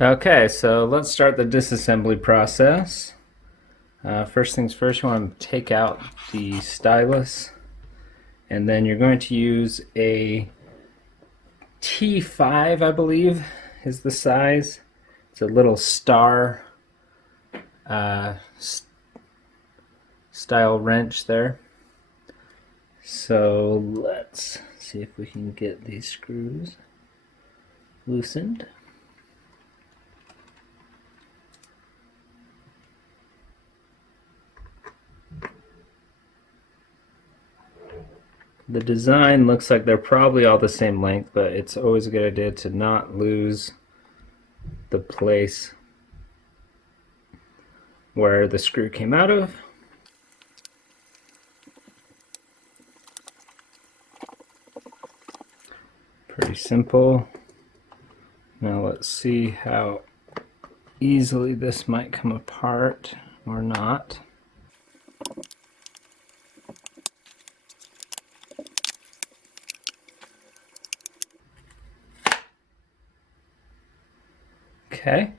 Okay, so let's start the disassembly process. First things first, you want to take out the stylus, and then you're going to use a T5, I believe, is the size. It's a little star uh, style wrench there. So let's see if we can get these screws loosened. The design looks like they're probably all the same length, but it's always a good idea to not lose the place where the screw came out of. Pretty simple. Now let's see how easily this might come apart or not. Okay.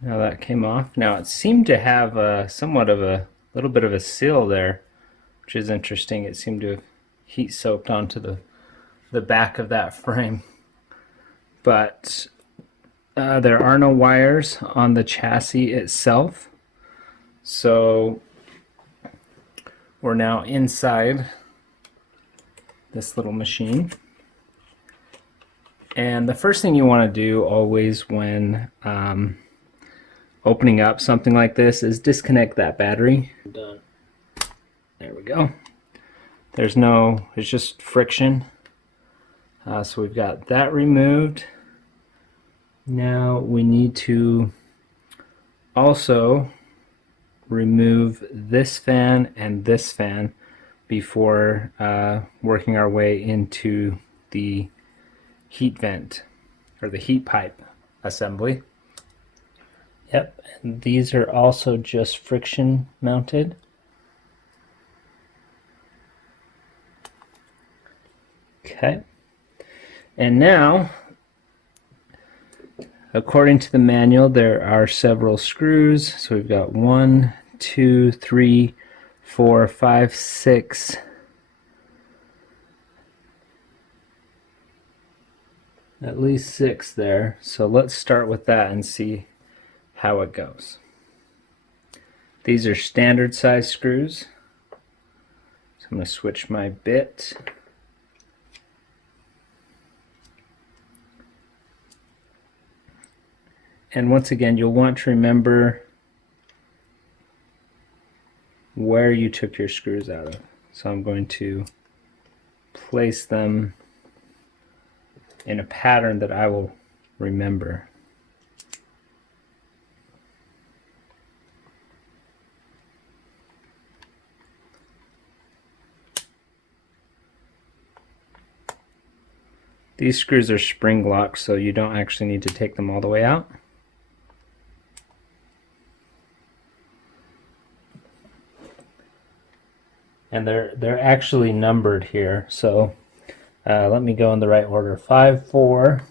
Now that came off. Now it seemed to have somewhat of a little bit of a seal there, which is interesting. It seemed to have heat soaked onto the back of that frame. But there are no wires on the chassis itself. So we're now inside this little machine. And the first thing you want to do always when opening up something like this is disconnect that battery. Done. There we go. It's just friction. So we've got that removed. Now we need to also remove this fan and this fan before working our way into the heat vent or the heat pipe assembly. Yep, and these are also just friction mounted. Okay, and now according to the manual there are several screws. So we've got 1, 2, 3, 4, 5, 6. At least 6 there. So let's start with that and see how it goes. These are standard size screws. So I'm going to switch my bit. And once again, you'll want to remember where you took your screws out of. So I'm going to place them in a pattern that I will remember. These screws are spring locked, so you don't actually need to take them all the way out. And they're actually numbered here, so let me go in the right order. 5, 4,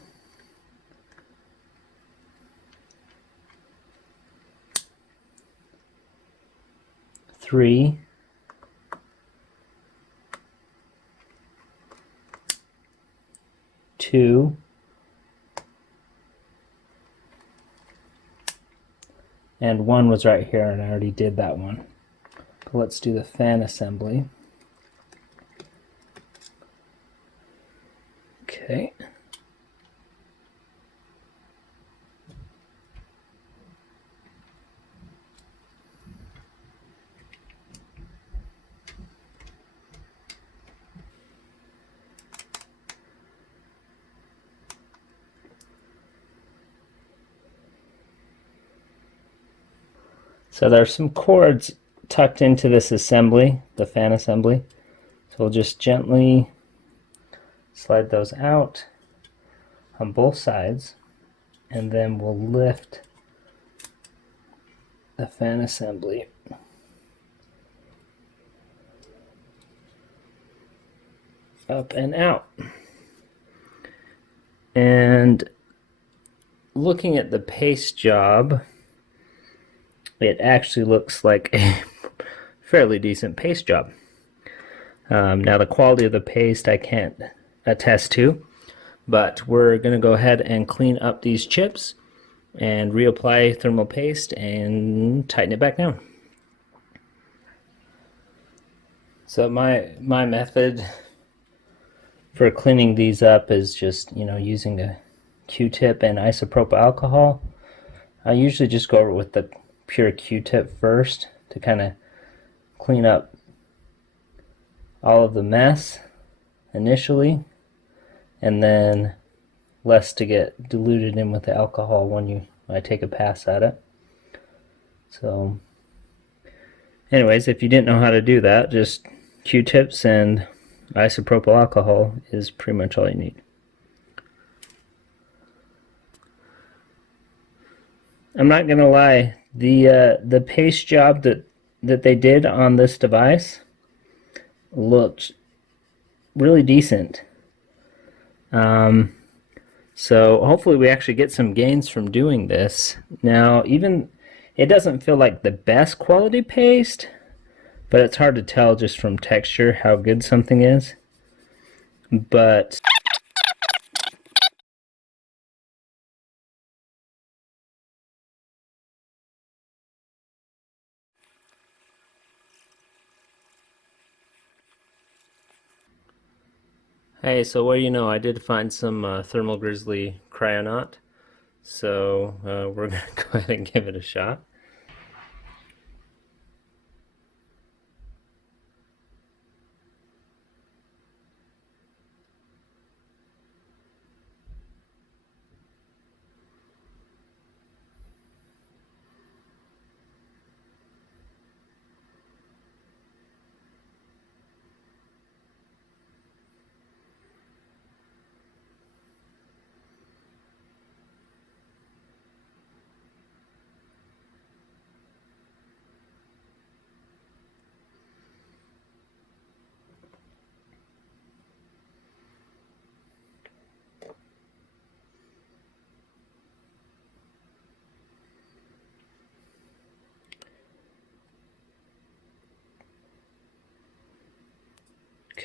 3, 2, and 1 was right here, and I already did that one. But let's do the fan assembly. Okay. So there's some cords tucked into this assembly, the fan assembly. So we'll just gently slide those out on both sides, and then we'll lift the fan assembly up and out. And looking at the paste job, it actually looks like a fairly decent paste job. Now the quality of the paste I can't attest to, but we're going to go ahead and clean up these chips and reapply thermal paste and tighten it back down. So my method for cleaning these up is just, using a Q-tip and isopropyl alcohol. I usually just go over with the pure Q-tip first to kind of clean up all of the mess initially, and then less to get diluted in with the alcohol when I take a pass at it. So anyways, if you didn't know how to do that, just Q-tips and isopropyl alcohol is pretty much all you need. I'm not gonna lie, the paste job that they did on this device looked really decent. So hopefully we actually get some gains from doing this. Now, even it doesn't feel like the best quality paste, but it's hard to tell just from texture how good something is. But hey, so what do you know? I did find some Thermal Grizzly Cryonaut, so we're gonna go ahead and give it a shot.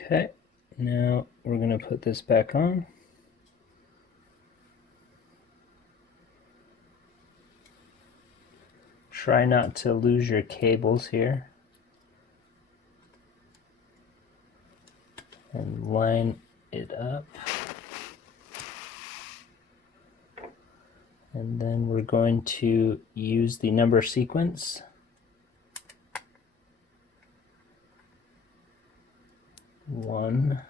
Okay, now we're going to put this back on. Try not to lose your cables here. And line it up. And then we're going to use the number sequence. One,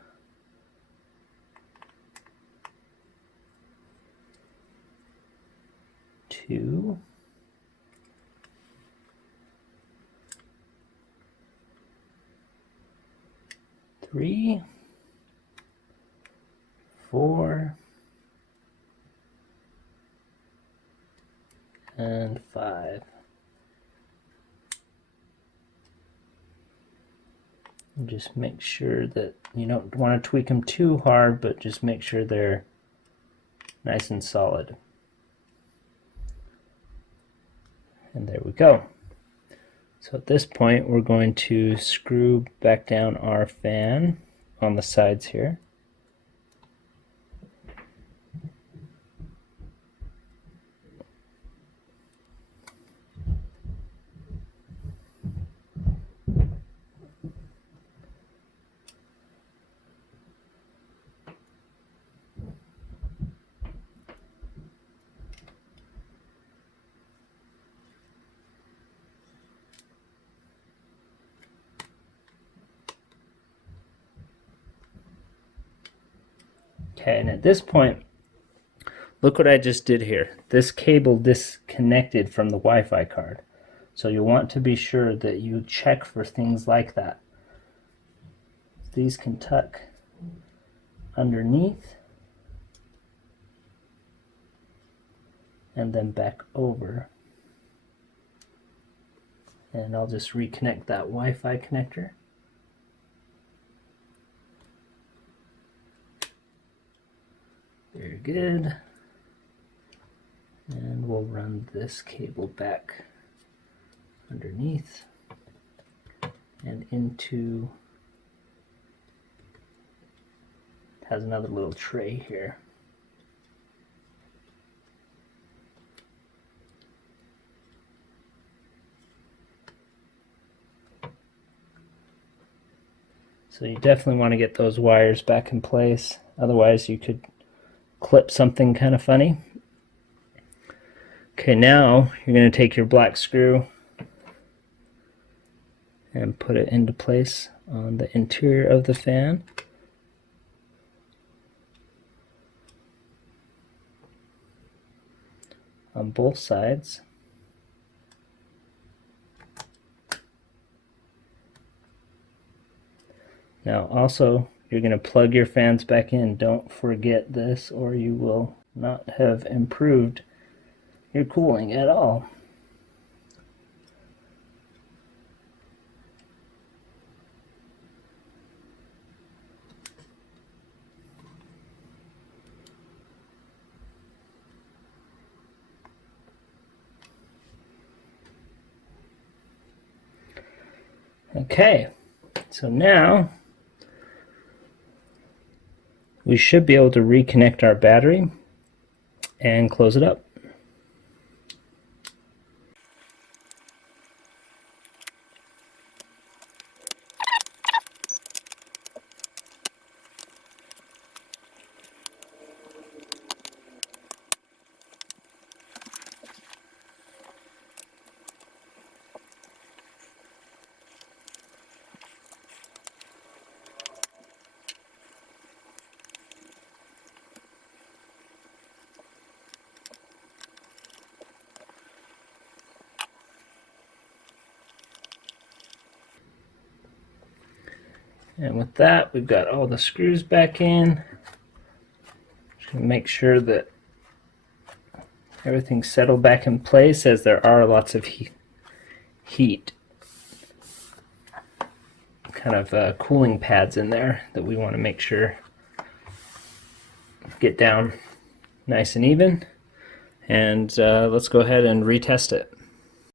two, three, 4, and 5. And just make sure that you don't want to tweak them too hard, but just make sure they're nice and solid. And there we go. So at this point, we're going to screw back down our fan on the sides here. Okay, and at this point, look what I just did here. This cable disconnected from the Wi-Fi card. So you want to be sure that you check for things like that. These can tuck underneath and then back over. And I'll just reconnect that Wi-Fi connector. Very good. we'll run this cable back underneath and into, it has another little tray here. So you definitely want to get those wires back in place, otherwise you could clip something kind of funny. Okay, now you're going to take your black screw and put it into place on the interior of the fan. On both sides. Now also, you're going to plug your fans back in. Don't forget this, or you will not have improved your cooling at all. Okay, so now we should be able to reconnect our battery and close it up. And with that, we've got all the screws back in. Just gonna make sure that everything's settled back in place, as there are lots of heat kind of cooling pads in there that we want to make sure get down nice and even. And let's go ahead and retest it.